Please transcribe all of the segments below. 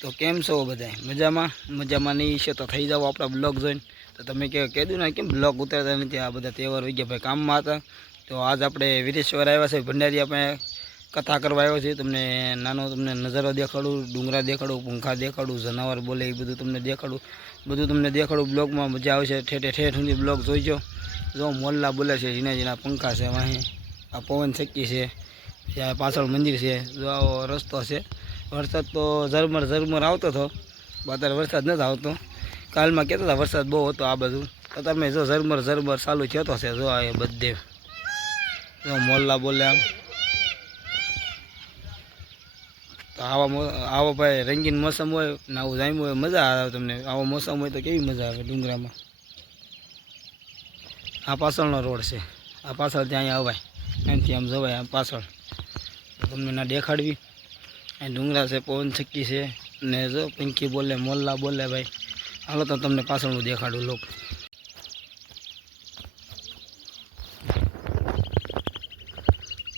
તો કેમ છો બધા મજામાં? મજામાં નહીં છે તો થઈ જાઓ આપણા બ્લોગ જોઈને. તો તમે કે કીધું ને, કેમ બ્લોગ ઉતારતા નથી? આ બધા તહેવાર હોય ગયા ભાઈ કામમાં હતા. તો આજ આપણે વિરેશ્વર આવ્યા છે, ભંડારી આપણે કથા કરવા આવ્યો છે તમને નાનો તમને નજારો દેખાડું, ડુંગરા દેખાડું પંખા દેખાડું, જનાવર બોલે એ બધું તમને દેખાડું. બધું તમને દેખાડું. બ્લોગમાં મજા આવશે. ઠેઠે ઠેઠ બ્લોગ જોઈજો. જો મોલ્લા બોલે છે ઝીણા ઝીણા પંખા છે, વાહી. આ પવન શક્કી છે. ત્યાં પાછળ મંદિર છે. જો આવો રસ્તો છે. વરસાદ તો ઝરમર ઝરમર આવતો હતો. અત્યારે વરસાદ નથી આવતો. કાલમાં કહેતા હતા વરસાદ બહુ હતો આ બધું. તો તમે જો ઝરમર ઝરમર ચાલુ થતો છે જો આ બધે. જો મોલ્લા બોલે આમ. તો આવા આવો ભાઈ રંગીન મોસમ હોય ને આવું જામ્યું હોય, મજા આવે તમને. આવો મોસમ હોય તો કેવી મજા આવે ડુંગરામાં. આ પાછળનો રોડ છે. આ પાછળ ત્યાં અહીંયા અવાય. અહીંથી આમ જવાય આ પાછળ. તમને ના દેખાડવી. ડુંગરા છે, પવન છક્કી છે, ને જો પંખી બોલે, મોલ્લા બોલે ભાઈ. હાલો તો તમને પાછળનું દેખાડું લોક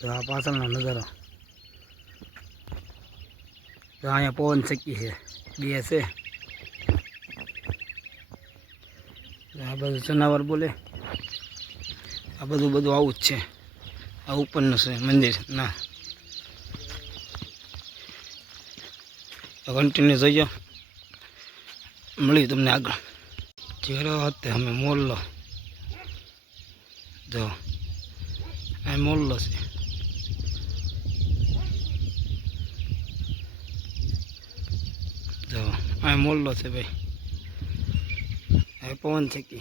આ પાછળનો નજારો. અહીંયા પવન છક્કી છે, બે છે. આ બધું જનાવર બોલે. આ બધું બધું આવું જ છે. આ ઉપરનું છે મંદિર, ના. કન્ટિન્યુ જઈજો મળ્યું તમને આગળ. ચહેરો હતે અમે મોલ્લો. જો, આ મોલ્લો છે. જો, આ મોલ્લો છે ભાઈ. આ પવન છે કે.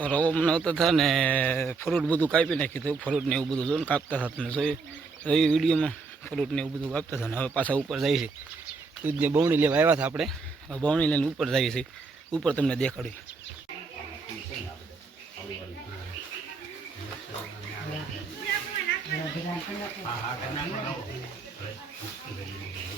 તો રવો બનાવતા હતા ને ફ્રૂટ બધું કાપી નાખ્યું હતું. ફ્રૂટ ને એવું બધું જોઈને કાપતા હતા તમે જોયું. જોયું વિડીયોમાં ફ્રૂટ ને એવું બધું કાપતા હતા ને હવે પાછા ઉપર જાય છે. દૂધની બવણી લેવા આવ્યા હતા આપણે. હવે બવણી લઈને ઉપર જાય છે. ઉપર તમને દેખાડ્યું વિષ્ણુકરાય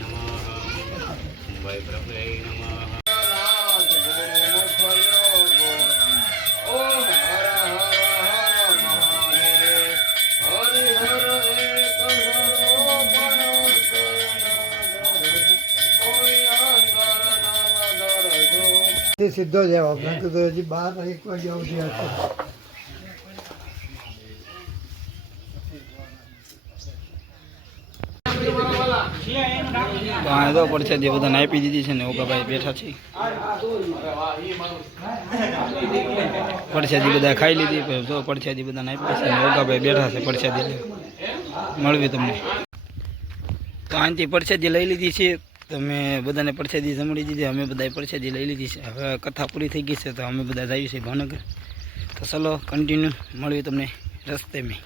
નમઃ વૈપ્રભ્યય નમઃ તે સીધો જવાબ નતો તો હજી બાર એક વાગ્યા સુધી હતો તો આ તો પડશે જે બધાને આપી દીધી છે ને ઓકાભાઈ બેઠા છે. પડછાજી બધા ખાઈ લીધી જો પડછાજી બધાને આપી છે ને ઓકાભાઈ બેઠા છે પડછાજી મળવી તમને. તો આનથી પડછાજી લઈ લીધી છે. તમે બધાને પડછાજી જમડી દીધી, અમે બધાએ પડછાજી લઈ લીધી છે. હવે કથા પૂરી થઈ ગઈ છે, તો અમે બધા જઈએ છીએ ભાવનગર. તો ચલો કન્ટિન્યુ મળવી તમને રસ્તે મેં.